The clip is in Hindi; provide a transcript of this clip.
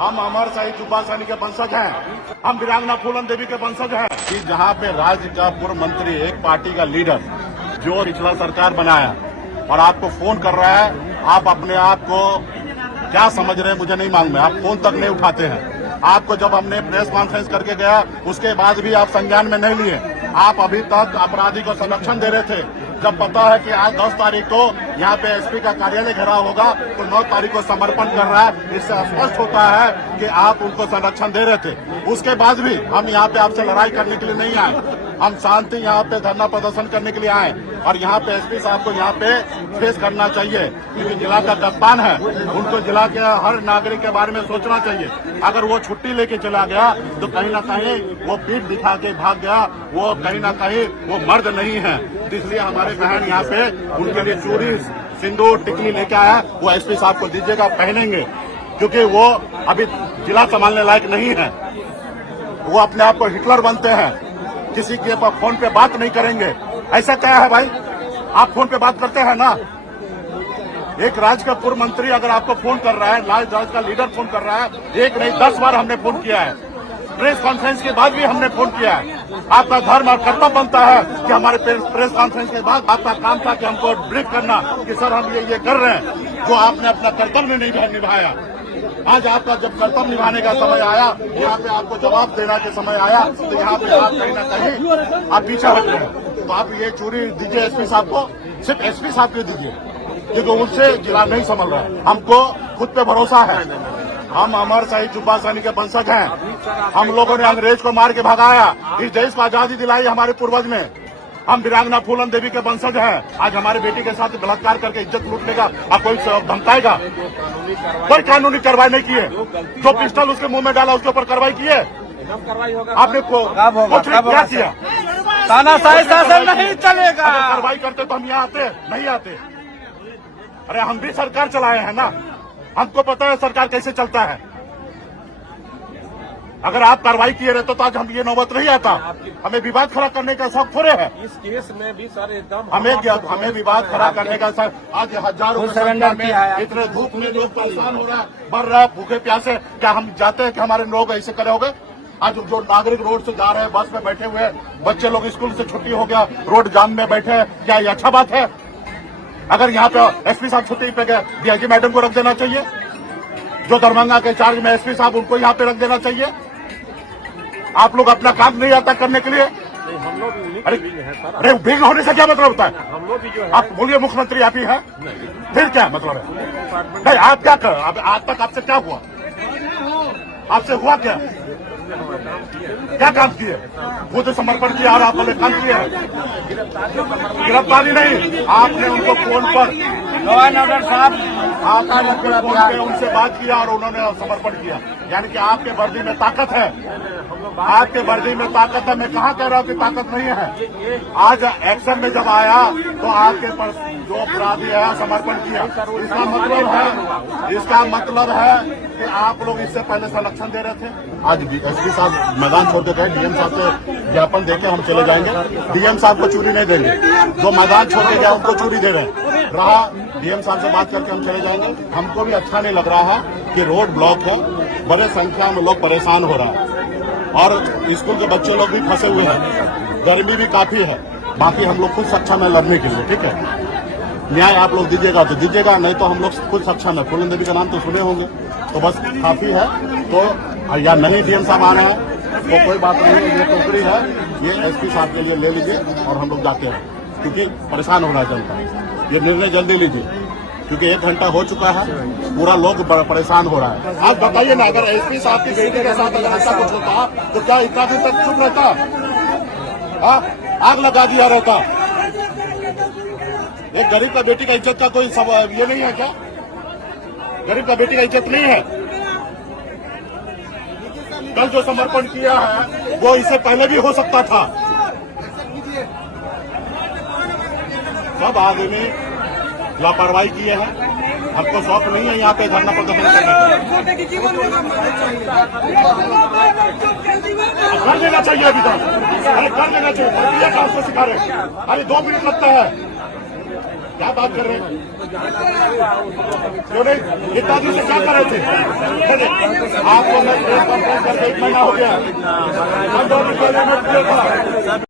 हम अमर शहीद जुब्बा सैनी के वंशज हैं। हम वीरांगना फूलन देवी के वंशज हैं। कि जहाँ पे राज्य का पूर्व मंत्री, एक पार्टी का लीडर जो पिछला सरकार बनाया और आपको फोन कर रहा है, आप अपने आप को क्या समझ रहे हैं मुझे नहीं मालूम है। आप फोन तक नहीं उठाते हैं। आपको जब हमने प्रेस कॉन्फ्रेंस करके गया उसके बाद भी आप संज्ञान में नहीं लिए। आप अभी तक अपराधी को संरक्षण दे रहे थे, जब पता है कि आज 10 तारीख को यहाँ पे एसपी का कार्यालय घेराव होगा तो 9 तारीख को समर्पण कर रहा है। इससे स्पष्ट होता है कि आप उनको संरक्षण दे रहे थे। उसके बाद भी हम यहाँ पे आपसे लड़ाई करने के लिए नहीं आए। हम शांति यहाँ पे धरना प्रदर्शन करने के लिए आए और यहाँ पे एसपी साहब को यहाँ पे फेस करना चाहिए, क्योंकि जिला का कप्तान है। उनको जिला के हर नागरिक के बारे में सोचना चाहिए। अगर वो छुट्टी लेके चला गया तो कहीं ना कहीं वो पीठ दिखा के भाग गया, वो कहीं ना कहीं वो मर्द नहीं है। इसलिए हमारे बहन यहाँ पे उनके लिए चूड़ी, सिंदूर, टिकली लेके आया, वो एसपी साहब को दीजिएगा, पहनेंगे, क्योंकि वो अभी जिला संभालने लायक नहीं है। वो अपने आप को हिटलर बनते हैं, किसी के फोन पे बात नहीं करेंगे। ऐसा क्या है भाई, आप फोन पे बात करते हैं ना। एक राज्य का पूर्व मंत्री अगर आपको फोन कर रहा है, राज्य का लीडर फोन कर रहा है, एक नहीं 10 बार हमने फोन किया है। प्रेस कॉन्फ्रेंस के बाद भी हमने फोन किया है। आपका धर्म और कर्तव्य बनता है कि हमारे प्रेस कॉन्फ्रेंस के बाद आपका काम था कि हमको ब्रीफ करना कि सर हम ये कर रहे हैं, जो आपने अपना कर्तव्य नहीं निभाया। आज आपका जब कर्तव्य निभाने का समय आया, यहाँ पे आपको जवाब देने के समय आया, तो यहाँ पे आप कहीं ना कहीं आप पीछे हट रहे हैं। तो आप ये चूड़ी दीजिए एसपी साहब को, सिर्फ एसपी साहब को दीजिए, क्योंकि उनसे जिला नहीं संभल रहा है। हमको खुद पे भरोसा है। हम अमर शहीद जुब्बा सैनी के वंशज हैं। हम लोगों ने अंग्रेज को मार के भगाया, इस देश को आजादी दिलाई हमारे पूर्वज ने। हम वीरांगना फूलन देवी के वंशज हैं। आज हमारे बेटी के साथ बलात्कार करके इज्जत लूटने का आप कोई धमकाएगा? कोई कानूनी कार्रवाई नहीं किए। जो पिस्टल उसके मुंह में डाला उसके ऊपर कार्रवाई किए। आपने क्या किया? तानाशाही शासन नहीं चलेगा। कार्रवाई करते तो हम यहाँ आते नहीं आते। अरे हम भी सरकार चलाए हैं ना, हमको पता है सरकार कैसे चलता है। अगर आप कार्रवाई किए रहते तो आज हम ये नौबत नहीं आता। हमें विवाद खड़ा करने का शौक थोड़े है। इस केस में भी सर एकदम हमें विवाद खड़ा करने का शौक। आज हजारों में इतने धूप में लोग परेशान हो रहा है, मर रहा है भूखे प्यासे। क्या हम जाते हैं कि हमारे लोग ऐसे करे होंगे? आज जो नागरिक रोड से जा रहे हैं, बस में बैठे हुए हैं, बच्चे लोग स्कूल से छुट्टी हो गया, रोड जाम में बैठे हैं, क्या ये अच्छा बात है? अगर यहाँ पे एसपी साहब छुट्टी पे गए, डीआईजी मैडम को रख देना चाहिए। जो दरभंगा के चार्ज में एसपी साहब, उनको यहाँ पे रख देना चाहिए। आप लोग अपना काम नहीं आता करने के लिए। हम लोग अरे भीड़ होने से क्या मतलब होता है? हम लोग भी जो है, आप बोलिए मुख्यमंत्री आप ही है, फिर क्या मतलब है? नहीं, आप क्या कर, आज तक आपसे क्या हुआ? आपसे हुआ क्या? क्या काम किए? खुद समर्पण किया और आप वाले काम किए हैं। गिरफ्तारी नहीं, आपने उनको फोन पर लॉ एंड ऑर्डर साहब, आपने फोन पे उनसे बात किया और उन्होंने समर्पण किया। यानी कि आपके वर्दी में ताकत है। आपके वर्दी में ताकत है। मैं कहाँ कह रहा हूँ कि ताकत नहीं है। आज एक्शन में जब आया तो आपके पर जो अपराधी है समर्पण किया। इसका मतलब है कि आप लोग इससे पहले संरक्षण दे रहे थे। आज एसपी साहब मैदान छोड़ के गए, डीएम साहब से ज्ञापन देके हम चले जाएंगे। डीएम साहब को चूड़ी नहीं देंगे, जो मैदान छोड़ के गया उनको चूड़ी दे रहे हैं। रहा डीएम साहब से बात करके हम चले जाएंगे। हमको भी अच्छा नहीं लग रहा है कि रोड ब्लॉक है, बड़े संख्या में लोग परेशान हो रहा है और स्कूल के बच्चे लोग भी फंसे हुए हैं। गर्मी भी काफी है। बाकी हम लोग खुद सक्षम है लड़ने के लिए। ठीक है, न्याय आप लोग दीजिएगा तो दीजिएगा, नहीं तो हम लोग खुद सक्षम है। फूलन देवी का नाम तो सुने होंगे, तो बस काफी है। तो या नहीं डीएम साहब आना है तो कोई बात नहीं, ये टोकरी है, ये एसपी साहब के लिए ले लीजिए और हम लोग जाते हैं, क्योंकि परेशान हो रहा है जनता। ये निर्णय जल्दी लीजिए, क्योंकि 1 घंटा हो चुका है, पूरा लोग परेशान हो रहा है। आप बताइए ना, अगर एसपी साहब की बेटी के साथ अगर ऐसा कुछ होता तो क्या इतना दिन तक चुप रहता? आग लगा दिया रहता? एक गरीब का बेटी का इज्जत का कोई सब ये नहीं है क्या? गरीब का बेटी का इज्जत नहीं है? कल जो समर्पण किया है वो इससे पहले भी हो सकता था। सब आदमी लापरवाही किए हैं। हमको शौक नहीं है यहाँ पे धरना प्रदर्शन करने का। कर देना चाहिए अभी तक। अरे कर देना चाहिए। प्रक्रिया का उसको सिखा रहे। अरे 2 मिनट लगता है। क्या बात कर रहे हैं? क्यों नहीं? इतना दिन से क्या कर रहे थे? आपको मैं प्रेस कॉन्फ्रेंस करके 1 महीना हो गया। 15 दिन पहले मैं